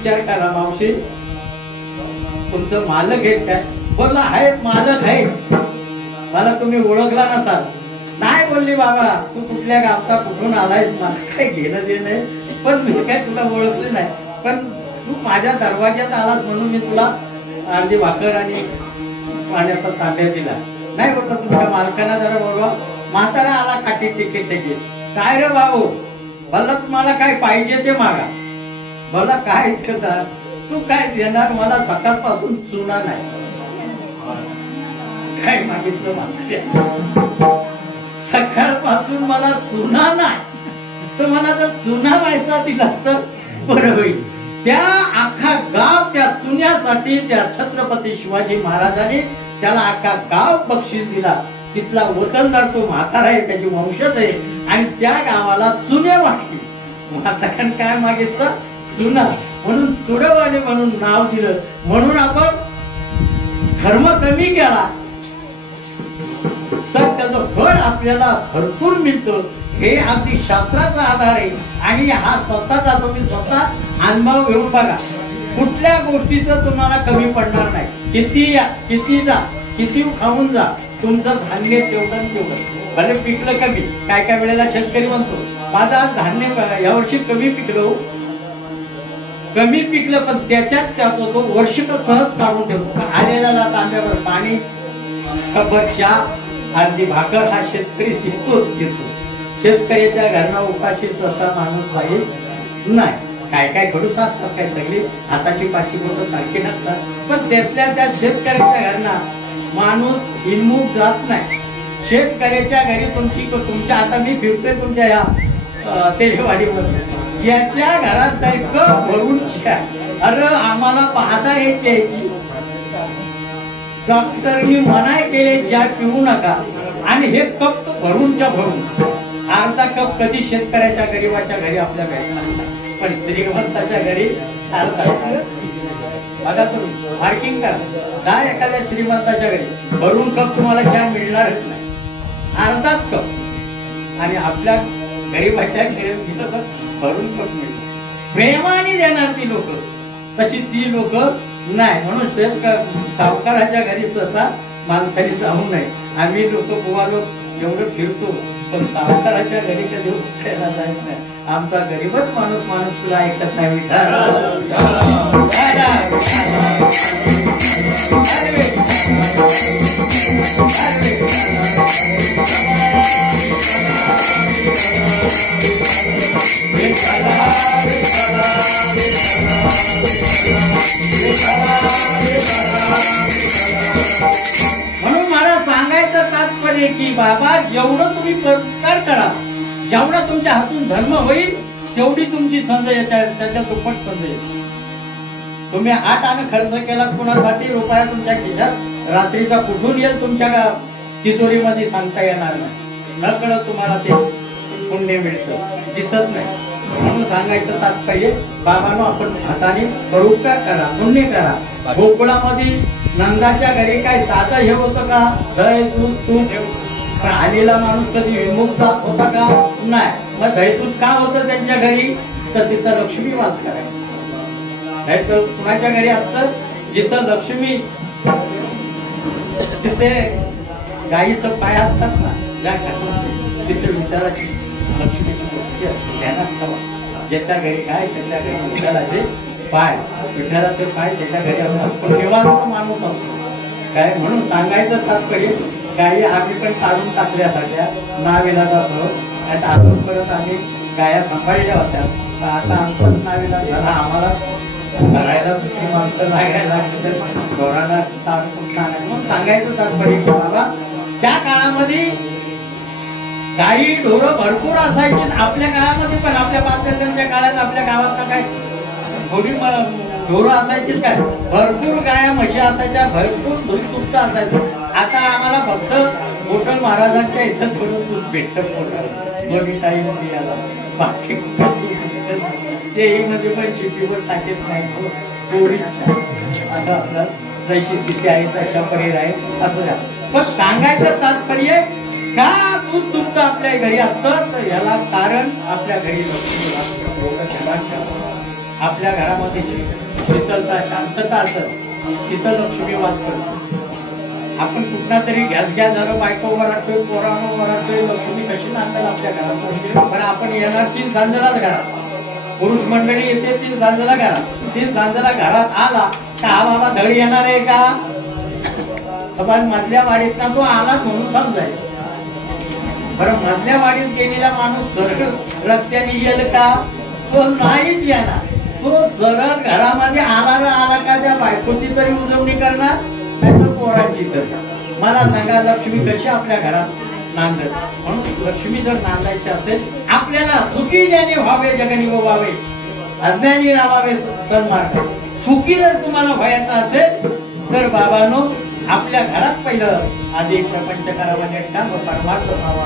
विचार करा, मावशी तुमचं मालक आहेत काय? बोलला आहेत, मालक आहेत. मला तुम्ही ओळखला नसाल. नाही बोलली, बाबा तू कुठल्या गावचा, कुठून आलायस, मला काय घेणं देणं नाही, पण मी काय तुला ओळखले नाही, पण तू माझ्या दरवाज्यात आलास म्हणून मी तुला अर्धी भाकर आणि पाण्याचा तांब्या दिला. नाही बोलतो तुमच्या मालकांना जरा बोलवा. म्हातारा आला काठी टिकीट टिकीट. काय रे भाऊ? बोलला तुम्हाला काय पाहिजे ते मागा. बोलला काय करता तू, काय देणार मला? सकाळपासून चुना नाही. काय मागितलं म्हाताऱ्या? सकाळपासून मला चुना नाही. तर मला जर चुना पैसा दिलास तर बरं होईल. त्या अख्खा गाव त्या चुन्यासाठी त्या छत्रपती शिवाजी महाराजांनी त्याला अख्खा गाव बक्षीस दिला. तिथला वतनदार तो म्हातारा आहे, त्याची वंशज आहे, आणि त्या गावाला चुने वाटली. म्हाताऱ्यानं काय मागितलं? चुना. म्हणून चुडवाने म्हणून नाव दिलं. म्हणून आपण धर्म कमी केला तर त्याचं फळ आपल्याला भरपूर मिळतं. हे अगदी शास्त्राचा आधार आहे. आणि हा स्वतःचा तुम्ही स्वतः अनुभव घेऊन बघा. कुठल्या गोष्टीचं तुम्हाला कमी पडणार नाही. किती या, किती जा, किती खाऊन जा, तुमचं धान्य तेवढं तेवढं. भले पिकलं कमी, काय काय वेळेला शेतकरी म्हणतो माझं आज धान्य यावर्षी कमी पिकलं, कमी पिकलं, पण त्याच्यात त्यात तो वर्ष सहज काढून ठेवतो. आलेला तांब्यावर पाणी, कबर चहा, अर्धी भाकर हा शेतकरी देतोच देतो. शेतकऱ्याच्या घरना उपाशी सहसा माणूस जाईल नाही. काय काय खडूस असतात, काय सगळी हाताची पाची बोटं सारखी नसतात, पण त्यातल्या त्या शेतकऱ्याच्या घरना माणूस इन्मुख जात नाही. शेतकऱ्याच्या घरी तुमच्या आता मी फिरतोय तुमच्या या तेरेवाडीमध्ये, ज्याच्या घरात जाईल कप भरून चहा. अरे आम्हाला पाहता यायची. डॉक्टरनी मनाई केले चहा पिऊ नका, आणि हे कप भरूनच्या भरून. अर्धा कप कधी शेतकऱ्याच्या गरीबाच्या घरी आपल्या भेटणार, पण श्रीमंताच्या घरी अर्धा. बघा तुम्ही मार्किंग करा, जा एखाद्या श्रीमंताच्या घरी भरून कप तुम्हाला चहा मिळणारच नाही, अर्धाच कप. आणि आपल्या गरीबाच्या घरी भरून कप मिळतो. प्रेमाने देणार ती लोक, तशी ती लोक नाही. म्हणून सावकाराच्या घरी सहसा माणसाने जाऊ नये. आम्ही लोक बुवा लोक एवढं फिरतो, पण सावकाराच्या घरी कधी उठायला जायचं नाही. आमचा गरीबच माणूस तुला ऐकत नाही. म्हणून मला सांगायचं तात्पर्य की बाबा जेवढं तुम्ही उपकार करा, जेवढा तुमच्या हातून धर्म होईल तेवढी तुमची संधी त्याच्या दुप्पट संधी. तुम्ही 8 आणे खर्च केला कुणासाठी, रुपया तुमच्या खिशात रात्रीचा कुठून येईल तुमच्या तिजोरीमध्ये सांगता येणार नाही. न कळत तुम्हाला ते पुण्य मिळतं, दिसत नाही. म्हणून सांगायचं तात्पर्य बाबांनो, आपण हाताने परोपकार करा, पुण्य करा. गोकुळामध्ये नंदाच्या घरी काय साधं हे होतं का? दही दूध तूप. आलेला माणूस कधी विमुख जात होता का? नाही. मग दही दूध का होतं त्यांच्या घरी? तर तिथं लक्ष्मी वास करायची. नाही तर कुणाच्या घरी असतं जिथं लक्ष्मी, तिथे गाईचं पाय असतात ना, ज्या तिथे विचाराची लक्ष्मीची गोष्टी असते, ध्यानात ठेवा. ज्याच्या घरी काय त्याच्या घरी विठ्ठलाचे पाय, विठ्ठलाचे पाय त्याच्या घरी असतात. पण निवांत माणूस असतो काय. म्हणून सांगायचं तात्पर्य गायी आम्ही पण काढून टाकल्या सगळ्या, नावेला जातो. आणि अजून परत आम्ही गाया सांभाळल्या होत्या, तर आता आमचाच नावेला झाला. आम्हाला करायला दुसरी माणसं लागायला ढोरांना म्हणून सांगायचं तात्पर्य की बाबा त्या काळामध्ये गाई ढोरं भरपूर असायची. आपल्या काळामध्ये पण, आपल्या बापदादांच्या काळात आपल्या गावात काय थोडी ढोरं असायचीच काय, भरपूर गाया म्हशी असायच्या, भरपूर दूध असायचं. आता आम्हाला फक्त मोठं महाराजांच्या इथं थोडं दूध भेटतं, थोडी टाईम याला. बाकी मध्ये पण शिपीवर टाकीत नाही, पोरीच्या. असं आपलं जशी स्थिती आहे तशा पर्याय आहे असं द्या. पण सांगायचं तात्पर्य का दूध तुमचं आपल्या घरी असतं, तर याला कारण आपल्या घरी आपल्या घरामध्ये शीतलता शांतता असेल तिथं लक्ष्मी वास करतो. आपण कुठला तरी गॅस झालं, बायको वराटतोय, पोरानो वराटतोय, लक्ष्मी कशी नांदेल आपल्या घरात? पण आपण येणार 3 सांजेलाच घरात, पुरुष मंडळी येते 3 सांजेला घरात. 3 सांजेला घरात आला का हा बाबा धड येणार आहे का? मधल्या वाडीत ना तो आलाच म्हणून समजाय. बरं मधल्या वाडीत गेलेला माणूस सरळ रस्त्याने येईल का? तो नाहीच येणार. तो सरळ घरामध्ये आला का त्या बायकोची तरी उजवणी करणार, नाही तर पोरांची तरी. मला सांगा लक्ष्मी कशी आपल्या घरात नांदत? म्हणून लक्ष्मी जर नांदायची असेल आपल्याला सुखी ज्याने व्हावे जगनी व्हावे, अज्ञानी राहावे सन्मार्ग. सुखी जर तुम्हाला व्हायचं असेल तर बाबांनो आपल्या घरात पहिलं आधी प्रपंच करावा नेटका, परमार्थ व्हावा.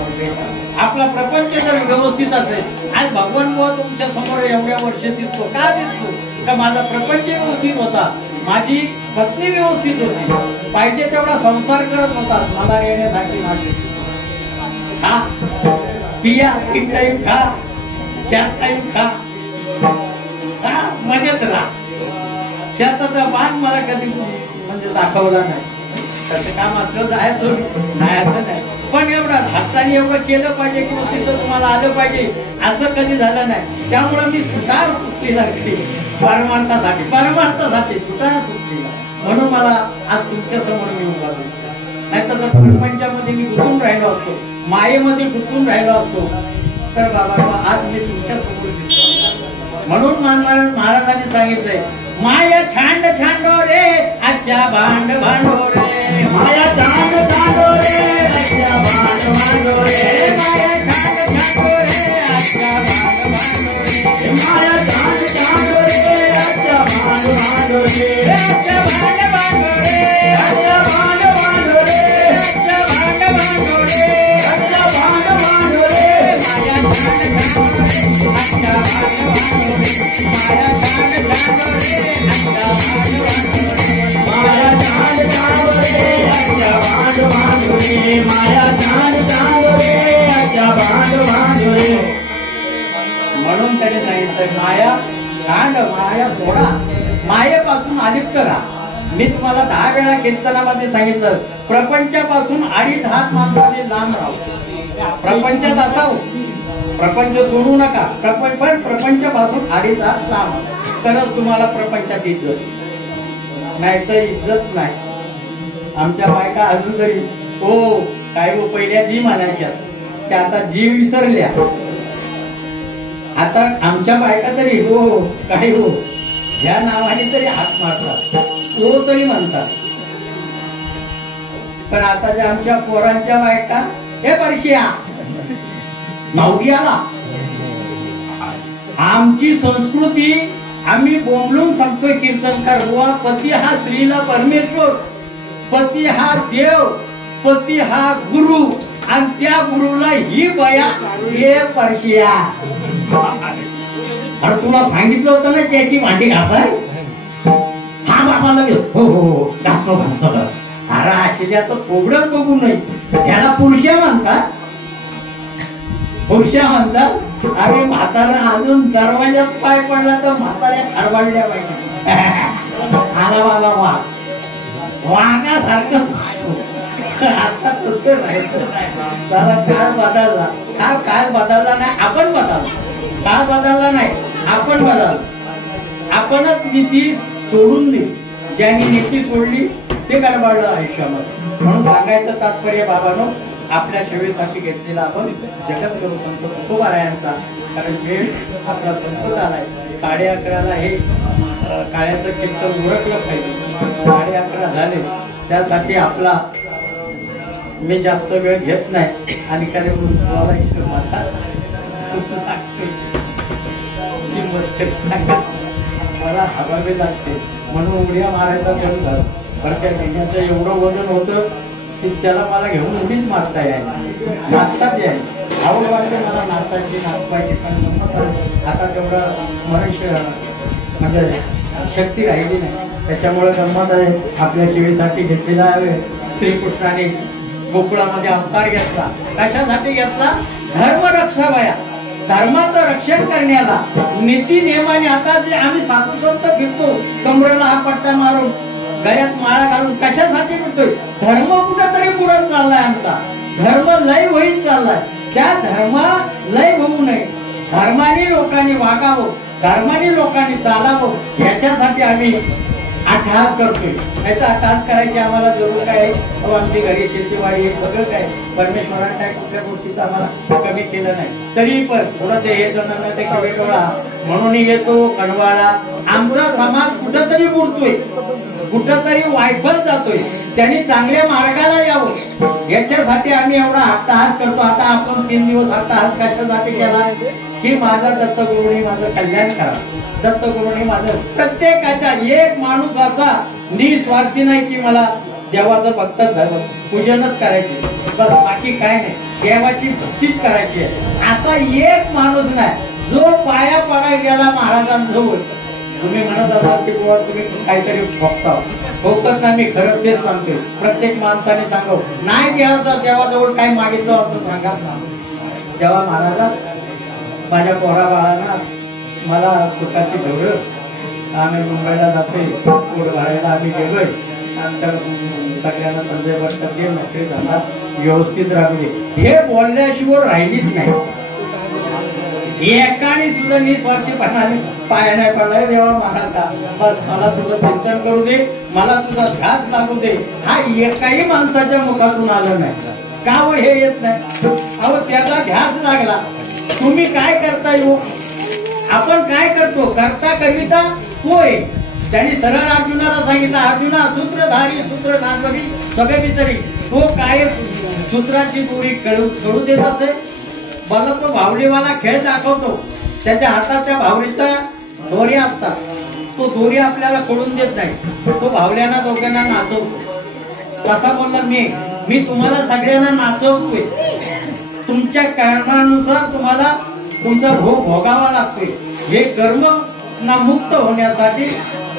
आपला प्रपंच जर व्यवस्थित असेल, आज भगवान बुवा तुमच्या समोर एवढ्या वर्ष दिसतो का? दिसतो का माझा प्रपंच व्यवस्थित होता, माझी पत्नी व्यवस्थित होती, पाहिजे तेवढा संसार करत होता, मला येण्यासाठी माझी खा पिया 3 टाइम खा 4 टाइम खा, मजेत राहा. शेताचा बाण मला कधी म्हणजे दाखवला नाही. त्याचं काम असलं जायचं नाही असं नाही, पण एवढं हाताने एवढं केलं पाहिजे किंवा तिथं तुम्हाला आलं पाहिजे असं कधी झालं नाही. त्यामुळे मी सुतार सुटली लागली परमार्थासाठी सुतार सुटली. म्हणून मला आज तुमच्या समोर मी उभा होतो. नाहीतर जर प्रपंचामध्ये मी गुंतून राहिलो असतो, मायेमध्ये गुंतून राहिलो असतो तर बाबा आज मी तुमच्या समोर दिसतो. म्हणून महाराजांनी सांगितलंय माया छांड छांडो रे अच्छा भांड भांडो रे, माया छांड छांडो रे अच्छा भांड भांडो रे, माया छांड छांडो रे अच्छा भांड भांडो रे, माया छांड छांडो रे अच्छा भांड भांडो रे, अच्छा भांड भांडो रे, अच्छा भांड भांडो रे, अच्छा भांड भांडो रे, अच्छा भांड भांडो रे, माया छांड छांडो रे अच्छा भांड भांडो रे, माया छांड छांडो रे माया छांड छांडो रे अच्छा भांड भांडो रे, माया छांड छांडो रे अच्छा भांड भांडो रे. म्हणून त्याने सांगितलं माया छांड, माया सोडा, मायेपासून अलिप्त राहा. मी तुम्हाला 10 वेळा कीर्तनामध्ये सांगितलं प्रपंचापासून 2.5 हात माणसाने लांब राहू. प्रपंचात असावं, प्रपंच सोडू नका, पण प्रपंचापासून 2.5 हात लांब, तरच तुम्हाला प्रपंचात इज्जत, नाही तर इज्जत नाही. आमच्या बायका अजून तरी हो काय हो पहिल्या जी म्हणायच्या त्या आता जी विसरल्या. आता आमच्या बायका तरी हो काय हो ह्या नावाने तरी हात मारतात, हो तरी म्हणतात. पण आता ज्या आमच्या पोरांच्या बायका हे परशिया नवरी आला. आमची संस्कृती आम्ही बोंबलून सांगतोय कीर्तनकार बुवा, पती हा स्त्रीला परमेश्वर, पती हा देव, पती हा गुरु, आणि त्या गुरुला ही बया हे परशिया. अरे तुला सांगितलं होतं ना त्याची भांडी घासाय, हा बाबाला घेऊ हो हो घासतो घासतो. अरे आशिल्याचं थोबडं बघू नये याला पुरुषा म्हणतात, पुरुषा म्हणतात. अरे म्हातारा अजून दरवाजात पाय पडला तर म्हाताऱ्या खडबडल्या पाहिजे. आला बाबा वाघ वाघासारखं. आता तसं राहायचं नाही. त्याला काळ बदलला, काळ बदलला नाही, आपण बदललो. काळ बदलला नाही, आपण बदललो. आपणच नीती सोडून दिली. ज्यांनी नीती सोडली ते गडबडलं आयुष्यामध्ये. म्हणून सांगायचं तात्पर्य बाबांनो आपल्या सेवेसाठी घेतलेला आपण जगद्गुरु संत तुकोबारायांचा, कारण वेळ आपला संपत आलाय. 11:30ला हे काळ्याचं कीर्तन उरकलं पाहिजे. 11:30 झाले, त्यासाठी आपला मी जास्त वेळ घेत नाही. आणि काय मला हवावे लागते म्हणून उड्या मारायचा बंद झाला. कारण त्या घेण्याचं एवढं वजन होतं की त्याला मला घेऊन उडीच मारता यायला, नाचताच यायला. आवड वाटते मला नाचायची, नाचवायची, पण आता तेवढं स्मरण म्हणजे शक्ती राहिली नाही. त्याच्यामुळे गंमत आहे. आपल्या सेवेसाठी घेतलेला आहे. श्रीकृष्णाने गोकुळामध्ये अवतार घेतला. कशासाठी घेतला? धर्म रक्षावया. धर्माचं रक्षण करण्याला नीती नियमाने आता जे आम्ही साधू संत फिरतो कमरेला हा पट्टा मारून गळ्यात माळा घालून कशासाठी फिरतोय? धर्म कुठेतरी पुढे चाललाय आमचा, धर्म लय होईत चाललाय. त्या धर्म लय होऊ नये, धर्माने लोकांनी वागावं, धर्माने लोकांनी चालावं याच्यासाठी आम्ही अट्टहास करतोय. नाही तर अट्टहास करायची आम्हाला जरूर काय? आमची घरी शेतीवाडी हे सगळं काय परमेश्वराने काय कुठल्या गोष्टीचं आम्हाला कमी केलं नाही. तरी पण थोडं ते हे जण ते कवेटोळा म्हणून येतो कणवाळा. आमचा समाज कुठंतरी बुडतोय, कुठंतरी वायफत जातोय. त्यांनी चांगल्या मार्गाला यावं याच्यासाठी आम्ही एवढा अट्टहास करतो. आता आपण 3 दिवस अट्टहास कशासाठी केला? की माझा दत्तगुरूंनी माझं कल्याण करा. दत्तगुरूंनी माझं प्रत्येकाचा एक माणूस असा निस्वार्थी नाही की मला देवाचं फक्त पूजनच करायचे बस, बाकी काय नाही, देवाची भक्तीच करायची आहे असा एक माणूस नाही जो पाया पडाय गेला महाराजांजवळ. तुम्ही म्हणत असाल की बुवा तुम्ही काहीतरी ठोकता, ठोकत नाही. मी खरं तेच सांगते, प्रत्येक माणसाने सांगावं नाही द्यावं देवाजवळ काय मागितलं असं सांगा. जेव्हा महाराजा माझ्या पोरा बाळांना मला सुखाची ढवळं, आम्ही मुंबईला जातोय, पोट भरायला आम्ही गेलोय, आमच्या सगळ्यांना संजय भट्ट ते नोकरी धंदा व्यवस्थित राहू दे हे बोलल्याशिवाय राहिलीच नाही. एकाने सुद्धा निस्वार्थीपणाने पाया नाही पडलाय. देवा महाराजा बस मला तुझं चिंतन करू दे, मला तुझा ध्यास लागू दे, हा एकाही माणसाच्या मुखातून आलं नाही. का हो हे येत नाही? अहो त्याचा ध्यास लागला. तुम्ही काय करता येऊ, आपण काय करतो? करता कविता तो आहे. त्यांनी सरळ अर्जुनाला सांगितलं, अर्जुना सूत्रधारी सूत्र नागरी सगळे बिचारी, तो काय सूत्राची दोरी कळू देत असे. मला तो भावडीवाला खेळ दाखवतो, त्याच्या हातात त्या भावडीच्या दोऱ्या असतात, तो दोरी आपल्याला कळून देत नाही, तो भावड्यांना दोघांना नाचवतो. कसा बोलला मी तुम्हाला सगळ्यांना नाचवतोय, तुमच्या कर्मानुसार तुम्हाला तुमचा भोग भोगावा लागतोय. हे कर्म ना मुक्त होण्यासाठी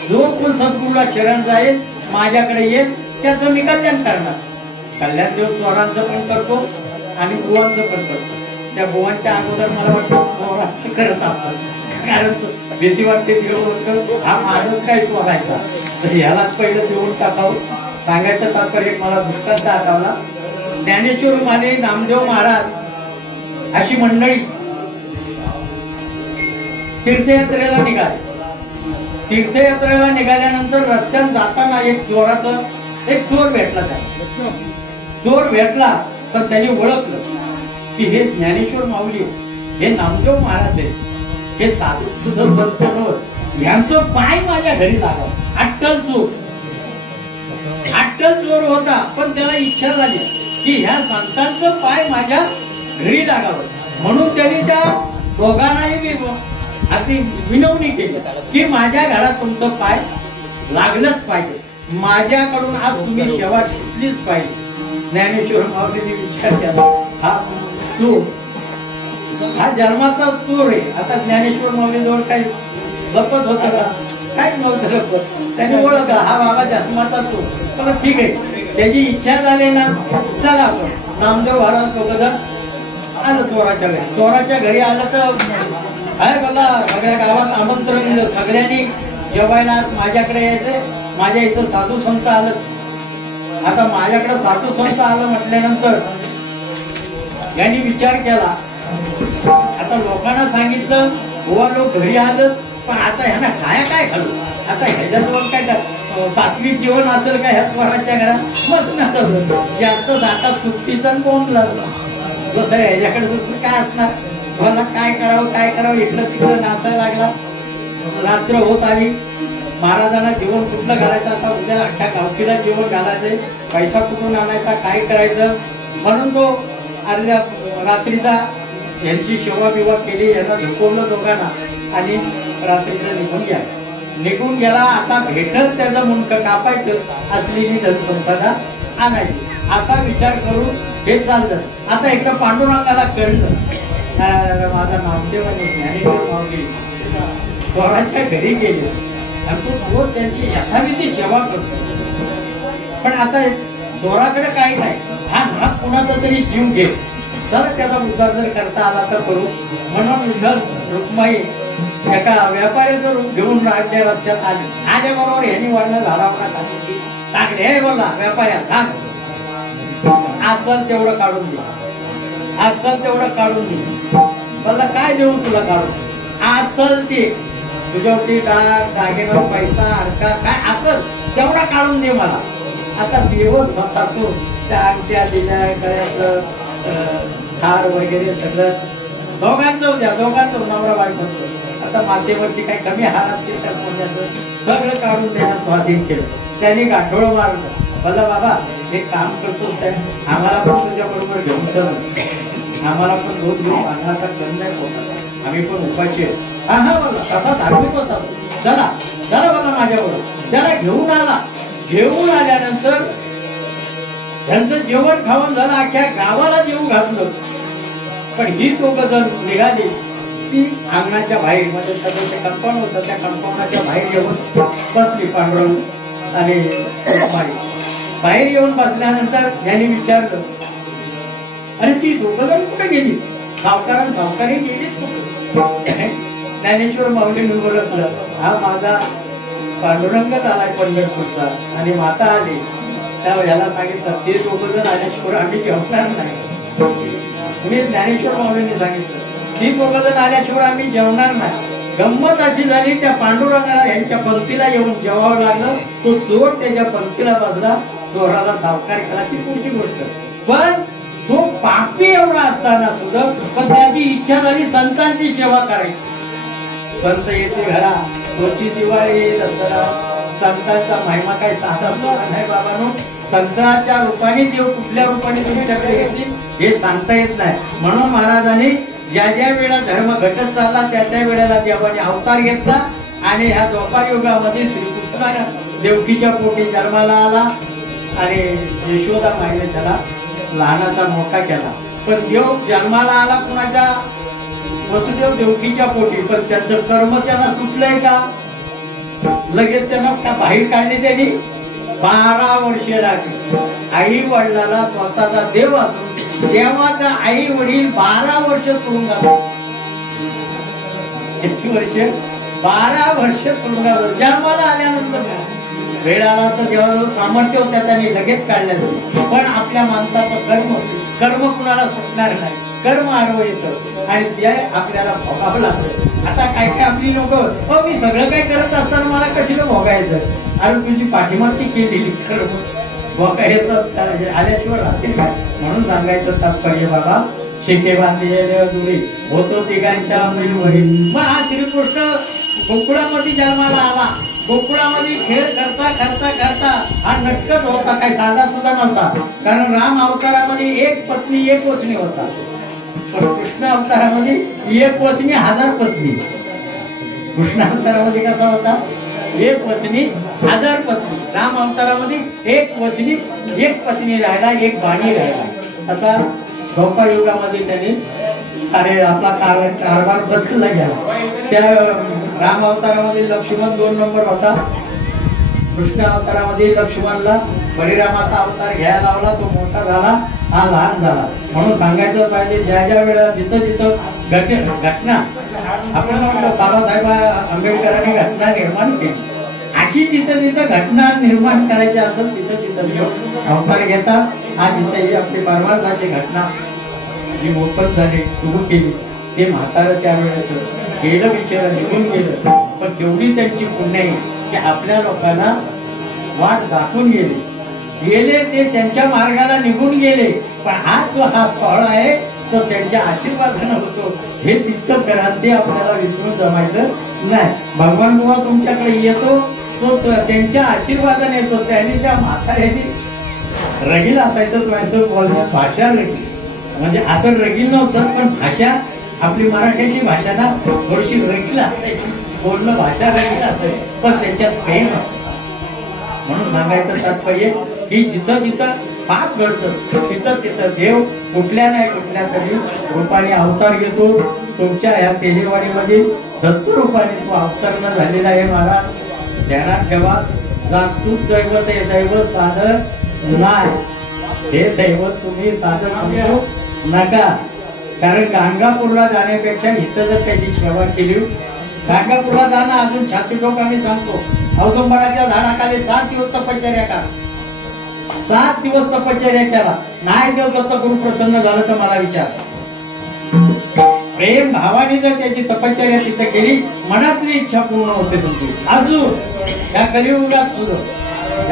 जो कोण सद्गुरूला शरण जाईल, माझ्याकडे येईल, त्याचं मी कल्याण करणार. कल्याण देव चोरांचं पण करतो आणि गोवांचं पण करतो. त्या गोवांच्या अगोदर मला वाटतं चोरांचं करत आपण, कारण भीती वाटते देव हा माणूस काय चोरायचा, तर ह्यालाच पहिलं देऊन टाकावं. सांगायचं तात्पर्य मला दृष्टांत आठवला. ज्ञानेश्वर माने नामदेव महाराज अशी मंडळी तीर्थयात्रेला निघाले. तीर्थयात्रेला निघाल्यानंतर रस्त्यात जाताना एक चोर भेटला. त्याला चोर भेटला तर त्यांनी ओळखलं की हे ज्ञानेश्वर माऊली, हे नामदेव महाराज आहे, हे साधू सुद्धा संत नव्हत, यांचं पाय माझ्या घरी लागावं. अट्टल चोर होता, पण त्याला इच्छा झाली की ह्या संतांचं पाय माझ्या घरी लागावं. म्हणून त्यांनी त्या दोघांनाही अगदी विनवणी केली की माझ्या घरात तुमचं पाय लागलंच पाहिजे, माझ्याकडून आज तुम्ही सेवा शिकलीच पाहिजे. ज्ञानेश्वर माऊलीने विचार केला, हा चोर, हा जन्माचा चोर आहे. आता ज्ञानेश्वर माऊली जवळ काही लपत होतं का? काही नव्हतं लपत. त्याने ओळखला हा बाबा जन्माचा चोर. पण ठीक आहे, त्याची इच्छा झाली ना, चला आपण नामदेव महाराज दोघं आलं चोराच्या घरी. चोराच्या घरी आलं तर आहे बघा, सगळ्या गावात आमंत्रण दिलं, सगळ्यांनी जेवायला माझ्याकडे यायचं. माझ्या इथं साधू संत आलं. आता माझ्याकडे साधू संत आलं म्हटल्यानंतर यांनी विचार केला, आता लोकांना सांगितलं गोवा लोक घरी आलं, पण आता ह्यांना काय घालू? आता ह्याच्याजवळ काय सात्विक जेवण असेल का ह्या चोराच्या घरात? मस्त नसतं, जास्त जाता सुट्टीचं कोण लागलं जसं ह्याच्याकडे दुसरं काय असणार. मला काय करावं इकडं तिकडं नाचायला लागला. रात्र होत आली. महाराजांना जेवण कुठलं घालायचं? आता उद्या अख्ख्या गावकीला जेवण घालायचंय, पैसा कुठून आणायचा, काय करायचं? म्हणून तो अर्ध्या रात्रीचा यांची सेवा बिवा केली, यांना झोपवलं दोघांना आणि रात्रीचं निघून गेला. आता भेटत त्याचं मुंडकं कापायचं, असलेली धनसंपदा आणायची, असा विचार करून हे चाललं. आता एकदा पांडुरंगाला कळलं, माझा नामदेव आणि ज्ञानेश्वर माऊली चोराच्या घरी गेले आणि तो चोर त्यांची यथाविधी सेवा करतो. पण आता चोराकडे काही नाही, हा कुणाचा तरी जीव घे. जर त्याचा उद्धार जर करता आला तर करू म्हणून विठ्ठल रुक्माई एका व्यापाऱ्याचं रूप घेऊन राज्य रस्त्यात आले बरोबर यांनी वाढलं झाडावडा टाकले हे बोलला व्यापाऱ्या टाक असं तेवढं काढून दे असं तेवढं काढून दे बोलला काय देऊ तुला काढून असल ते तुझ्यावरती दागिना पैसा अडका काय असल तेवढा काढून दे मला आता देवच होता तो त्या आमच्या दिल्या गळ्यातलं हार वगैरे सगळं दोघांचं उद्या दोघांचं नवरा बायकोचं आता माथेवरती काही कमी हार असतील त्या सोन्याचं सगळं काढून देण्यास स्वाधीन केलं त्याने गाठोळ मारलं बोलला बाबा एक काम करतोस काय आम्हाला पण तुझ्या बरोबर घेऊन चल आम्हाला पण 2 दिवस अन्नाचा कण नाही होता आम्ही पण उपाशी हा हा बोला तसा धार्मिक होता चला चला बोला माझ्याबरोबर त्याला घेऊन आला घेऊन आल्यानंतर त्यांचं जेवण खावण झालं अख्ख्या गावाला जेवू घातलं पण ही दोघं जण निघाली ती अंगणाच्या बाहेर म्हणजे सगळं ते कंपाऊंड होतं त्या कंपाऊंडाच्या बाहेर येऊन बसली पांडुरंग आणि बाहेर येऊन बसल्यानंतर यांनी विचारलं अरे ती दोघं जण कुठे गेली सावकारी गेलीच कुठे ज्ञानेश्वर माऊलींनी ओळखलं हा माझा पांडुरंगच आलाय पंढरपूरचा आणि माता आली त्यावेळी याला सांगितलं ते दोघं जण आल्याशिवाय आम्ही जेवणार नाही मी ज्ञानेश्वर माऊलींनी सांगितलं ती दोघं जण आल्याशिवाय आम्ही जेवणार नाही गंमत अशी झाली त्या पांडुरंगाला यांच्या पंक्तीला येऊन जेवावं लागलं तो चोर त्याच्या पंक्तीला बसला चोराला सावकार केला ती पुढची गोष्ट पण तो पापी एवढा असताना सुद्धा पण त्याची इच्छा झाली संतांची सेवा करायची संत येते घरा तोची दिवाळी दसरा संतांचा महिमा काही साधा सोडा नाही बाबांनो संतांच्या रूपाने देव कुठल्या रूपाने तुमच्याकडे येतील हे सांगता येत नाही म्हणून महाराजांनी ज्या ज्या वेळेला धर्म घटत चालला त्या त्या वेळेला देवाने अवतार घेतला आणि ह्या द्वापार युगामध्ये श्रीकृष्ण देवकीच्या पोटी जन्माला आला आणि यशोदा माईने त्याला लहानाचा मोठा केला पण देव जन्माला आला कुणाच्या वसुदेव देवकीच्या पोटी पण त्याचं कर्म त्यांना सुटलंय का लगेच त्यांना बाहेर काढले त्यांनी 12 वर्षे लागली आई वडिलाला स्वतःचा देव असून देवाचा आई वडील 12 वर्ष तुरुंगात किती वर्ष 12 वर्ष तुरुंगावर जन्माला आल्यानंतर वेळ आला तर देवाला सामर्थ्य होत्या त्यांनी लगेच काढल्या पण आपल्या माणसाचं कर्म कुणाला सुटणार नाही कर्म आडवं येतं आणि ते आपल्याला भोगावं लागतं आता काय काय आपली लोक मी सगळं काय करत असताना मला कशाला भोगायचं अरे तुझी पाठीमागची केलेली कर्म भोगा येतात आल्याशिवाय राहतील काय म्हणून सांगायचं तात्पर्य बाबा शेके बांधलेले दुरी होतो तिघांच्या मग हा श्रीकृष्ण गोकुळामध्ये जन्माला आला गोकुळामध्ये खेळ करता करता करता हा नटकत होता काही साधा सुद्धा नव्हता कारण राम अवतारामध्ये 1 पत्नी 1 वचनी होता पण कृष्ण अवतारामध्ये 1 वचनी 1000 पत्नी कृष्ण अवतारामध्ये कसा होता 1 वचनी 1000 पत्नी राम अवतारामध्ये 1 वचनी 1 पत्नी राहिला 1 बाणी राहिला असा द्वापार युगामध्ये त्यांनी अरे आपला कारभार बदलला गेला त्या राम अवतारामध्ये लक्ष्मण 2 नंबर होता कृष्ण अवतारामध्ये लक्ष्मणला बळीरामाचा अवतार घ्यायला लावला तो मोठा झाला हा लहान झाला म्हणून सांगायचं पाहिजे ज्या ज्या वेळेला जिथं घटना आपण म्हणतो बाबासाहेब आंबेडकरांनी घटना निर्माण केली अशी जिथं घटना निर्माण करायची असेल तिथं अवतार घेतात आज इथे ही आपली परमार्थाची घटना जी मोफत झाली सुरू केली ते म्हाताराच्या वेळेस गेलं बिचारा निघून गेलं पण तेवढी त्यांची पुण्य आहे की आपल्या लोकांना वाट दाखवून गेले ते त्यांच्या मार्गाला निघून गेले पण आज जो हा स्थळ आहे तो त्यांच्या आशीर्वादानं होतो हे तितकं करा ते आपल्याला विसरून जमायचं नाही भगवान बुवा तुमच्याकडे येतो तो त्यांच्या आशीर्वादाने येतो त्यांनी त्या म्हाताऱ्याने रगील असायचं व्हायचं बोलण्यात भाषा रगील म्हणजे असं रगील नव्हतं पण भाषा आपली मराठीची भाषा ना थोडीशी रगील असायची बोलणं भाषा रगील असायची पण त्याच्यात प्रेम असतं म्हणून सांगायचं तात्पर्य की जिथं पाप घडतं तिथं देव कुठल्या नाही कुठल्या तरी रूपाने अवतार घेतो तुमच्या या तेलेवाडीमध्ये दत्त रूपाने तो अवतरण झालेला आहे महाराज ध्यानात ठेवा जागृत दैवत हे दैवत साधन नाही हे दैवत तुम्ही साधन नका. कारण गाणगापूरला जाण्यापेक्षा इथं जर त्याची सेवा केली, गाणगापूरला जाणं अजून छाती टोकाने सांगतो. औदुंबराच्या झाडाखाली 7 दिवस तपश्चर्या करा. 7 दिवस तपश्चर्या केला, नाही देव दत्त गुरु प्रसन्न झालं तर मला विचार. प्रेम भावाने जर त्याची तपश्चर्या तिथे केली, मनातली इच्छा पूर्ण होते तुमची. अजून या कलियुगात सुद्धा,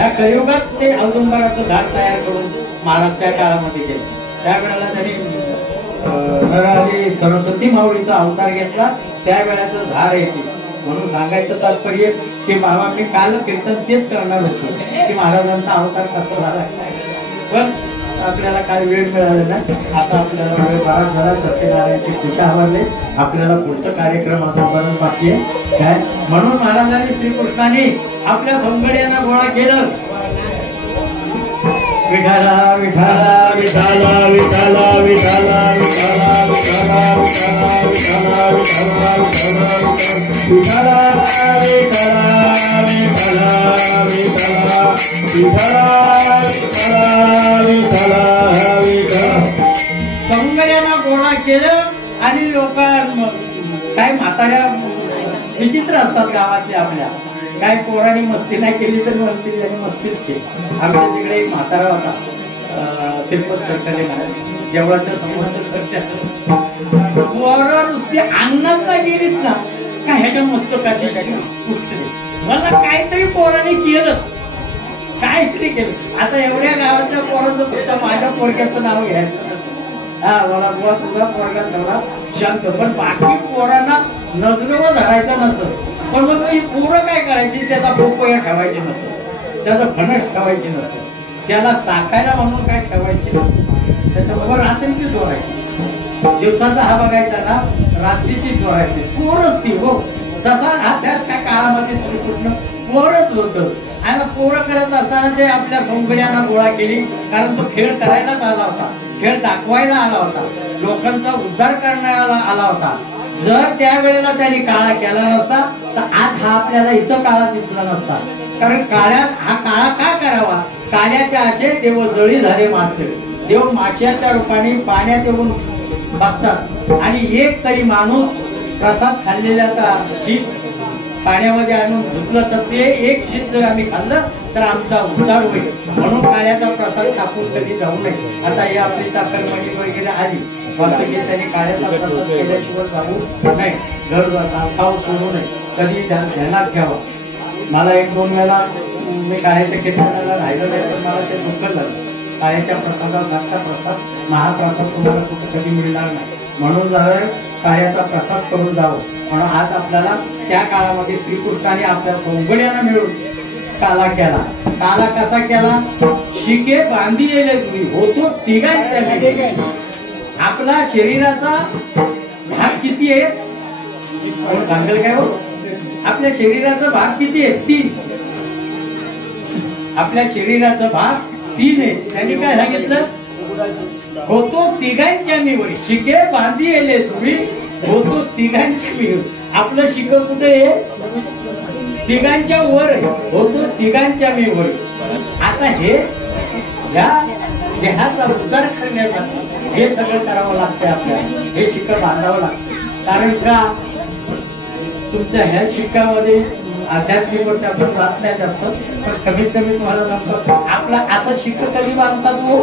या कलियुगात ते औदुंबराचं झाड तयार करून महाराज त्या काळामध्ये केले. त्यावेळेला त्यांनी नरहरी सरस्वती माऊलीचा अवतार घेतला, त्यावेळेचं झाड आहे ते. म्हणून सांगायचं तात्पर्य की बाबा मी काल कीर्तन तेच करणार होतो की महाराजांचा अवतार कसा झाला, पण आपल्याला काय वेळ मिळाला ना. आता आपल्याला वेळ बराच झाला. सत्यनारायणची पूजा आवरली, आपल्याला पुढचं कार्यक्रम आता बरंच बाकी आहे काय. म्हणून महाराजांनी श्रीकृष्णाने आपल्या सौंदर्यानं गोळा केलं. विठाला विठाला विठाला विठाला विठाला विठाला विठाला विठाला विठाला विठाला सौंदर्यानं गोळा केलं. आणि लोक काय म्हाताऱ्या विचित्र असतात गावातल्या आपल्या. काय पोरांनी मस्ती नाही केली तर म्हणतील त्यांनी मस्तीच केली. आमच्या तिकडे एक म्हातारा होता, श्रीपत सरकारने जेवढाच्या समोरच्या पोरं नुसती अंगणात गेलीत ना का ह्याच्या मस्तकाची उठले. मला काहीतरी पोरांनी केलं, काहीतरी केलं. आता एवढ्या गावातल्या पोरांचं फक्त माझ्या पोरग्याचं नाव घ्यायचं. हा मला बुवा तुझा पोरगा तेवढा शांत, पण बाकी पोरांना नजरेवर धरायचं नसत. पण मग ही पोरं काय करायची, त्याचा पोपया ठेवायचे नसत, त्याचा फणस ठेवायचे नसत, त्याला चाकायला म्हणून काय ठेवायचे नसत. त्याच्याबरोबर रात्रीची जोरायची. दिवसाचा हा बघायचा ना, रात्रीची जोरायची पोरच ती हो. तसा त्या काळामध्ये श्रीकृष्ण पोरच होतं. आणि पोरं करत असताना ते आपल्या सौंदर्यानं गोळा केली. कारण तो खेळ करायलाच आला होता, खेळ दाखवायला आला होता, लोकांचा उद्धार करण्याला आला होता. जर त्यावेळेला त्यांनी काळा केला नसता तर आज हा आपल्याला इथं काळा दिसला नसता. कारण काळ्यात हा काळा का करावा, काळ्याच्या आशे देव जळी झाले मासे. देव माशाच्या रूपाने पाण्यात येऊन बसतात. आणि एक तरी माणूस प्रसाद खाल्लेल्याचा शीत पाण्यामध्ये आणून धुतलं तर ते एक शीत जर आम्ही खाल्लं तर आमचा उद्धार होईल. म्हणून काळ्याचा प्रसाद टाकून कधी जाऊ नये. आता हे आपली चाकरमानी वगैरे आली वास्तविक त्यांनी काळ्याचा प्रसाद केल्याशिवाय जाऊ नाही. घर खाऊ सोडू नये, कधी ध्यानात घ्यावं. मला 1-2 वेळा मी काळ्याच्या कीर्तनाला राहिलं नाही तर मला ते दुःख झालं. काळ्याच्या प्रसादासारखा प्रसाद महाप्रसाद तुम्हाला कुठं कधी मिळणार नाही. म्हणून जरा काळ्याचा प्रसाद करून जावं. म्हणून आज आपल्याला त्या काळामध्ये श्रीकृष्णाने आपल्या सौंदर्यानं मिळून काला केला. काला कसा केला, शिके बांधी गेले तुम्ही होतो तिघांच्या. आपला शरीराचा भाग किती आहे कोण सांगेल काय हो. आपल्या शरीराचा भाग किती आहे, 3. आपल्या शरीराचा भाग 3 आहे. त्यांनी काय सांगितलं, होतो तिघांच्या मीवर. शिके बांधी गेले तुम्ही होतो तिघांच्या मीवर. आपलं शिक कुठे आहे, तिघांच्या वर आहे, होतो तिघांच्या मीवर. आता हे या देहाचा उद्धार करण्यासाठी हे सगळं करावं लागतं आपल्याला. हे शिक्क बांधावं लागतं. कारण का तुमच्या ह्या शिक्कामध्ये आध्यात्मिक गोष्टी आपण जात नाही जास्त, पण कमीत कमी तुम्हाला सांगतो आपला असं शिक्क कधी बांधतात हो,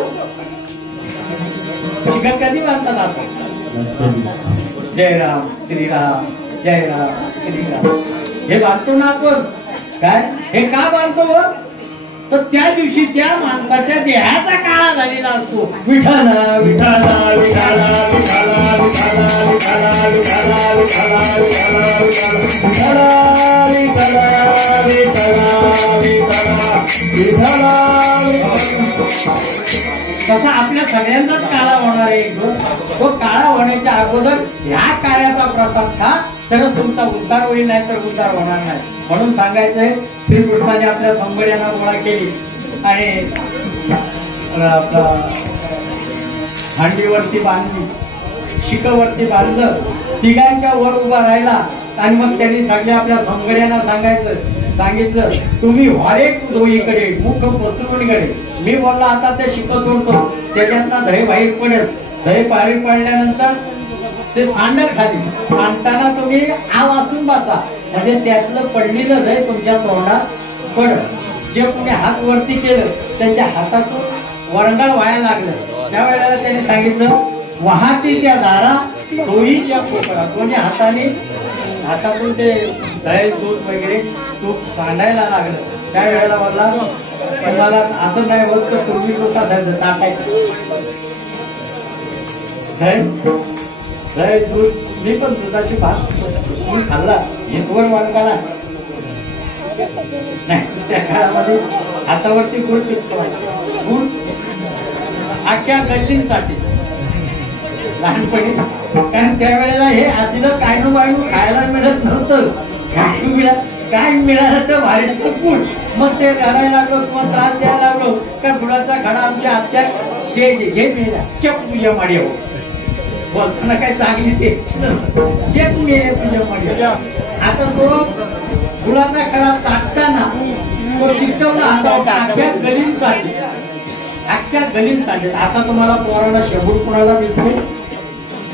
शिक्क कधी बांधतात असं जय राम श्रीराम जय राम श्रीराम हे बांधतो ना आपण. काय हे का बांधतो, तर त्या दिवशी त्या माणसाच्या देहाचा काळा झालेला असतो. विठाला विठाला विठाला विठाला विठाला विठाला विठाला विठाला विठाला तसा आपल्या सगळ्यांचाच काळा होणार आहे. तो काळा होण्याच्या अगोदर ह्या काळ्याचा प्रसाद खा, तरच तुमचा उद्धार होईल, नाही तर उद्धार होणार नाही. म्हणून सांगायचंय श्रीकृष्णाने आपल्या सौंदर्यानं गोळा केली आणि आपला भांडीवरती बांधली, शिकवरती बांधलं, तिघांच्या वर उभा राहिला. आणि मग त्यांनी सगळ्या आपल्या सौंदर्यांना सांगितलं तुम्ही वारेक दोहीकडे मुख पसरूनकडे. मी बोलला आता ते शिकत जोडतो त्याच्यातनं दही बाहेर पडेल. दही पारी पडल्यानंतर ते सांडर खाली सांडताना तुम्ही आ वाचून बसा, म्हणजे त्यातलं पडलेलं दही तुमच्या तोंडात पडत. जे कोणी हात वरती केलं त्यांच्या हातातून वरंगळ व्हायला लागलं. त्यावेळेला त्याने सांगितलं, वाहती त्या धारा सोयीच्या कोकळा. कोणी हातातून ते दही दूध वगैरे तूप सांडायला लागलं. त्यावेळेला मला असं नाही होत तर पूर्वी लोका टाकायचं दही दूध. मी पण दुधाची भात तुम्ही खाल्ला हिंदवर वाटकाला नाही. त्या काळामध्ये हातावरती गुळ चिकटवायचं, गुळ अख्ख्या गल्लींसाठी लहानपणी. कारण त्यावेळेला हे असलं कायनू बायनू खायला मिळत नव्हतं. काय मिळालं तर भारीचं गुळ. मग ते रडायला लागलो किंवा त्रास द्यायला लागलो का गुळाचा खडा आमच्या आत्या हे मिळाला चप तुझ्या माड्या बोलताना काय सांगली ते चेक मिळेल तुझ्या माड्या. आता तो गुळाचा खडा टाकताना तो चिकटवला हातावर अख्ख्या गलींसाठी, अख्ख्या गलींसाठी. आता तुम्हाला पोराला शेबूड कुणाला दिसतो?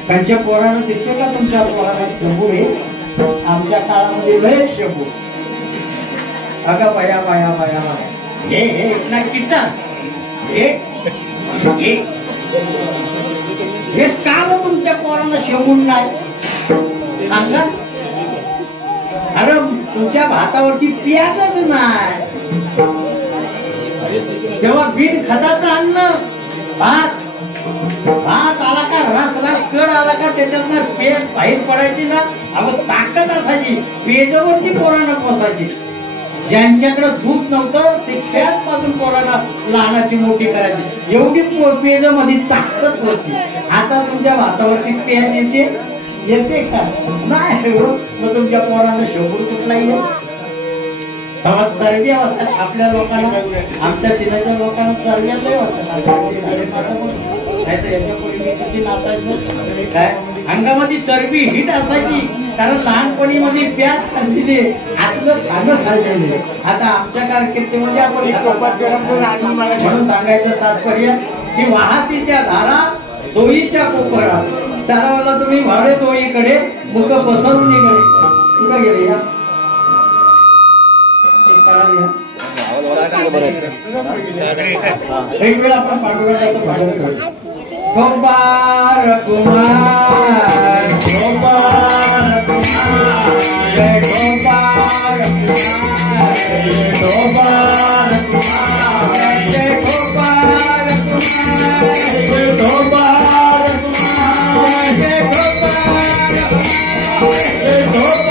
त्यांच्या पोराला दिसतो का तुमच्या पोराला शेबूड? हे आमच्या काळामध्ये लय शेबूड. अगं बाया बाया बाया बाया हे इतना किटन हे का तुमच्या पोराला शेबूड नाही सांगा? अरे तुमच्या भातावरती पियाचच नाही. जेव्हा बीड खताचं अन्न भात आला का रस कड आला का त्याच्यात पेज बाहेर पडायची ना, अगं ताकद असायची. पेजवरती पोरांना पोसायची. ज्यांच्याकडे दूध नव्हतं ते खेळात पासून पोरांना लहानाची मोठी करायची. एवढी पेज मध्ये ताकद होती. आता तुमच्या भातावरती पेज येते का? नाही. मग तुमच्या पोरांना शेवूर कुठलाही तेव्हा चरबी वाटतात आपल्या लोकांना, आमच्या जिल्ह्याच्या लोकांना चरब्या नाही वाटतात. नाही तर याच्यापूर्वी मी किती नाचायचो काय अंगामध्ये चरबी हिट असायची, कारण लहानपणी मध्ये प्याज खाल्लेली असलं खाणं खाल्लेले. आता आमच्या कारकिर्दीमध्ये आपण म्हणून सांगायचं तात्पर्य की वाहती त्या धारा दोईच्या कोपरा. त्याला तुम्ही भाडे दोईकडे मुख पसरून निघाले कुठं गेले या एक वेळ आपण पांडुरंगाचं पाठवतो. गोपाळ कुमार गोपाळ कुमार जय गोपाळ कुमार जय गोपाळ कुमार जय गोपाळ कुमार जय गोपाळ कुमार जय गोपाळ जय गोपाळ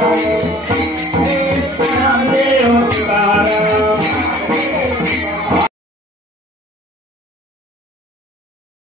Thank you.